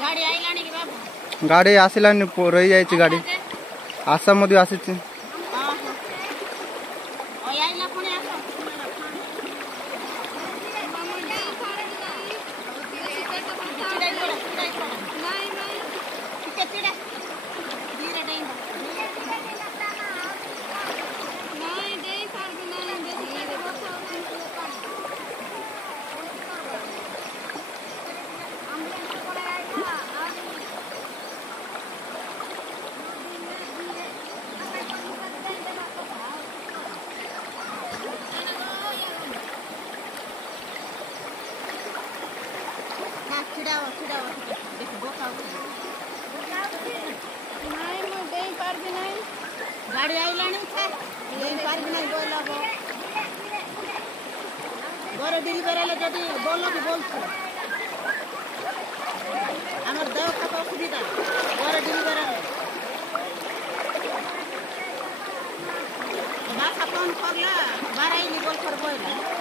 गाड़ी आइलानी कि बाबू गाड़ी आसिलानी रही जाइए गाड़ी आशा मध्य आसी गाड़ी आइलानी गोरे डिल बेले जदि बोल कि बोल आमर देह खात असुविधा गोरे डिल बेले बासा फोन करला बाराई बोल कर बोला